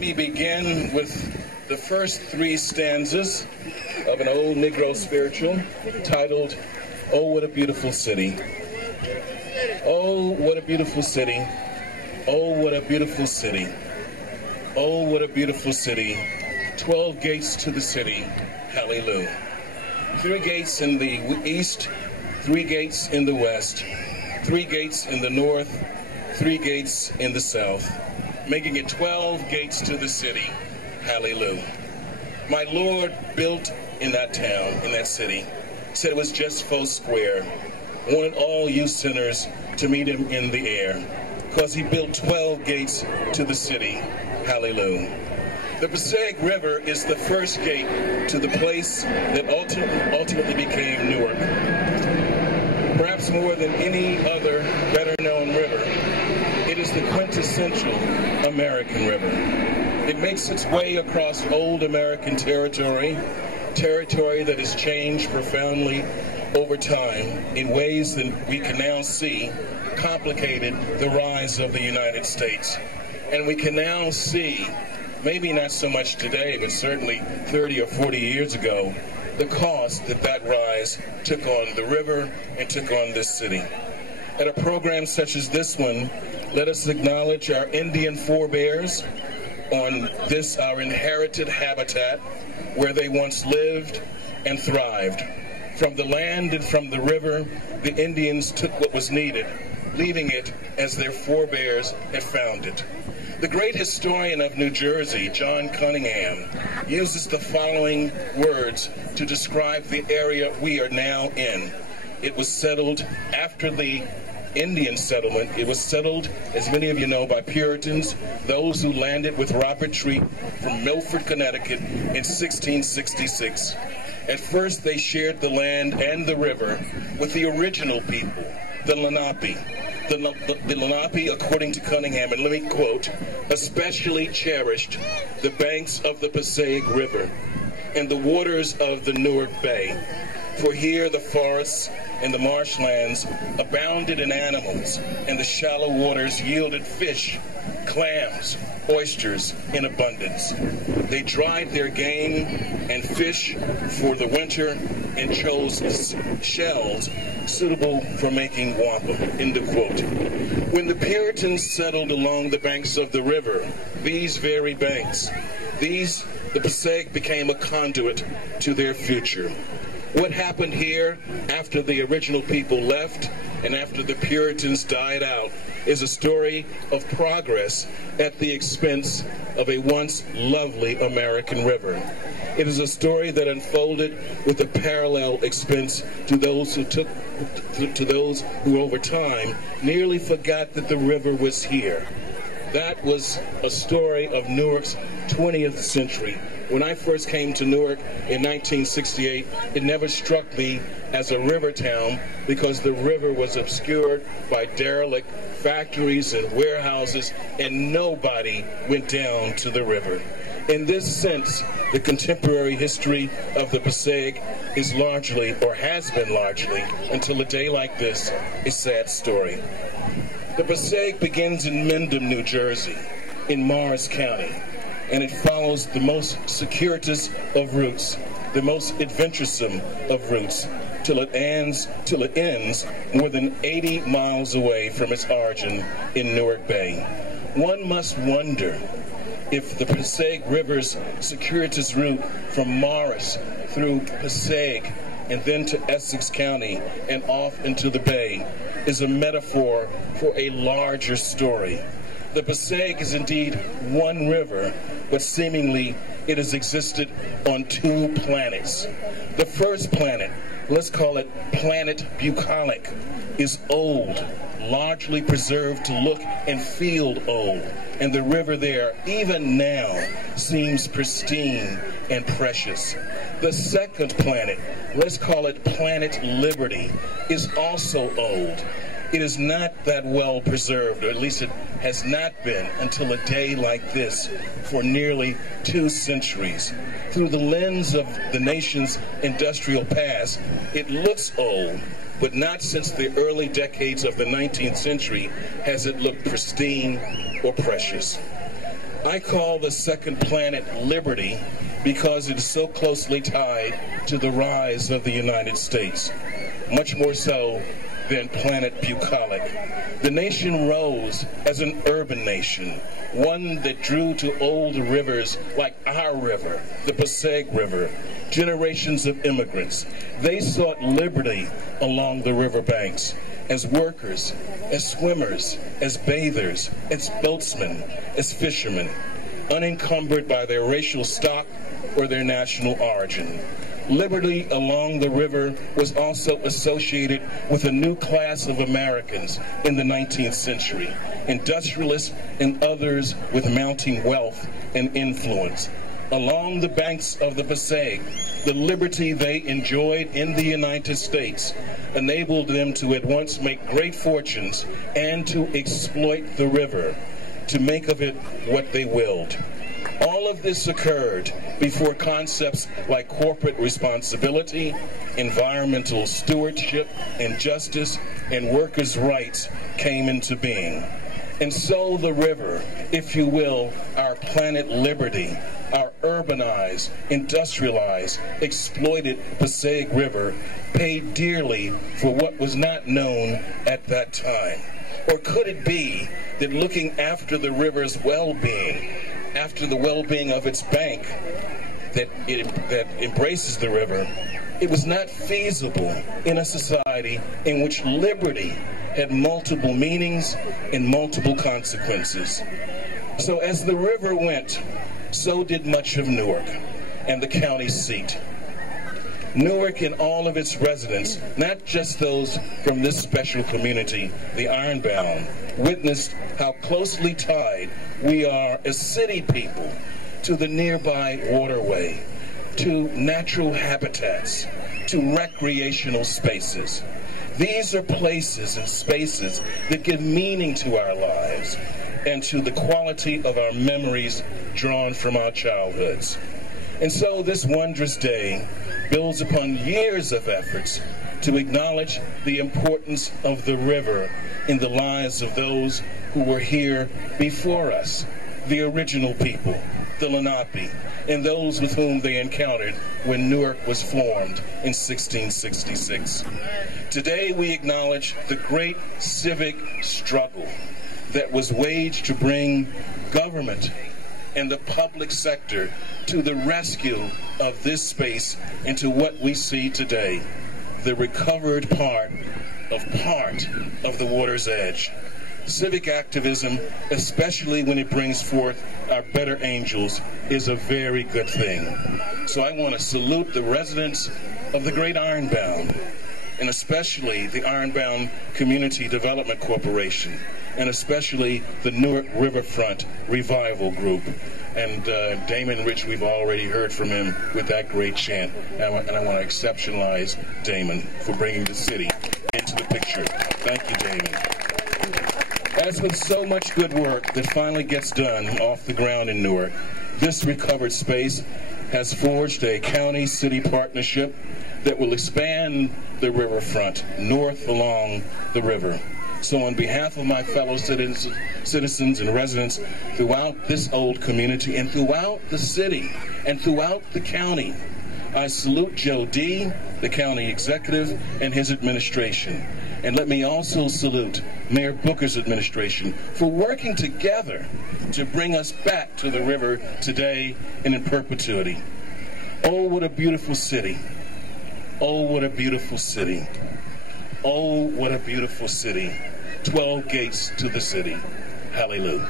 me begin with the first three stanzas of an old Negro spiritual titled, "Oh, What a Beautiful City." Oh, what a beautiful city. Oh, what a beautiful city. Oh, what a beautiful city. 12 gates to the city. Hallelujah. 3 gates in the east, 3 gates in the west, 3 gates in the north, 3 gates in the south, making it 12 gates to the city. Hallelujah. My Lord built in that town, in that city, said it was just 4 square, wanted all you sinners to meet him in the air, because he built 12 gates to the city. Hallelujah. The Passaic River is the first gate to the place that ultimately became Newark. Perhaps more than any other better-known river, it is the quintessential American river. It makes its way across old American territory that has changed profoundly over time in ways that we can now see complicated the rise of the United States. And we can now see, maybe not so much today, but certainly 30 or 40 years ago, the cost that that rise took on the river and took on this city. At a program such as this one, let us acknowledge our Indian forebears on this, our inherited habitat, where they once lived and thrived. From the land and from the river, the Indians took what was needed, leaving it as their forebears had found it. The great historian of New Jersey, John Cunningham, uses the following words to describe the area we are now in. It was settled after the Indian settlement. It was settled, as many of you know, by Puritans, those who landed with Robert Treat from Milford, Connecticut in 1666. At first, they shared the land and the river with the original people, the Lenape. The Lenape, according to Cunningham, and let me quote, especially cherished the banks of the Passaic River and the waters of the Newark Bay. For here the forests and the marshlands abounded in animals, and the shallow waters yielded fish, clams, oysters in abundance. They dried their game and fish for the winter and chose shells suitable for making wampum. End of quote. When the Puritans settled along the banks of the river, these very banks, the Passaic became a conduit to their future. What happened here after the original people left and after the Puritans died out is a story of progress at the expense of a once lovely American river. It is a story that unfolded with a parallel expense to those who over time nearly forgot that the river was here. That was a story of Newark's 20th century. When I first came to Newark in 1968, it never struck me as a river town because the river was obscured by derelict factories and warehouses, and nobody went down to the river. In this sense, the contemporary history of the Passaic is largely, or has been largely, until a day like this, a sad story. The Passaic begins in Mendham, New Jersey, in Morris County, and it follows the most circuitous of routes, the most adventuresome of routes, till it ends more than 80 miles away from its origin in Newark Bay. One must wonder if the Passaic River's circuitous route from Morris through Passaic and then to Essex County and off into the Bay is a metaphor for a larger story. The Passaic is indeed one river, but seemingly it has existed on 2 planets. The first planet, let's call it Planet Bucolic, is old, largely preserved to look and feel old, and the river there, even now, seems pristine and precious. The second planet, let's call it Planet Liberty, is also old. It is not that well preserved, or at least it has not been until a day like this for nearly 2 centuries. Through the lens of the nation's industrial past, it looks old, but not since the early decades of the 19th century has it looked pristine or precious. I call the second planet Liberty because it is so closely tied to the rise of the United States, much more so than planet bucolic. The nation rose as an urban nation, one that drew to old rivers like our river, the Passaic River, generations of immigrants. They sought liberty along the riverbanks as workers, as swimmers, as bathers, as boatsmen, as fishermen, unencumbered by their racial stock or their national origin. Liberty along the river was also associated with a new class of Americans in the 19th century, industrialists and others with mounting wealth and influence. Along the banks of the Passaic, the liberty they enjoyed in the United States enabled them to at once make great fortunes and to exploit the river, to make of it what they willed. All of this occurred before concepts like corporate responsibility, environmental stewardship, and justice, and workers' rights came into being. And so the river, if you will, our planet Liberty, our urbanized, industrialized, exploited Passaic River, paid dearly for what was not known at that time. Or could it be that looking after the river's well-being, after the well-being of its bank that embraces the river, it was not feasible in a society in which liberty had multiple meanings and multiple consequences. So as the river went, so did much of Newark and the county seat. Newark and all of its residents, not just those from this special community, the Ironbound, witnessed how closely tied we are as city people to the nearby waterway, to natural habitats, to recreational spaces. These are places and spaces that give meaning to our lives and to the quality of our memories drawn from our childhoods. And so this wondrous day builds upon years of efforts to acknowledge the importance of the river in the lives of those who were here before us, the original people, the Lenape, and those with whom they encountered when Newark was formed in 1666. Today we acknowledge the great civic struggle that was waged to bring government and the public sector to the rescue of this space into what we see today, the recovered part of the water's edge. Civic activism, especially when it brings forth our better angels, is a very good thing. So I want to salute the residents of the great Ironbound, and especially the Ironbound Community Development Corporation, and especially the Newark Riverfront Revival Group. And Damon Rich, we've already heard from him with that great chant. And I want to exceptionalize Damon for bringing the city into the picture. Thank you, Damon. As with so much good work that finally gets done off the ground in Newark, this recovered space has forged a county-city partnership that will expand the riverfront north along the river. So on behalf of my fellow citizens and residents throughout this old community and throughout the city and throughout the county, I salute Joe D., the county executive, and his administration. And let me also salute Mayor Booker's administration for working together to bring us back to the river today and in perpetuity. Oh, what a beautiful city. Oh, what a beautiful city. Oh, what a beautiful city. 12 gates to the city. Hallelujah.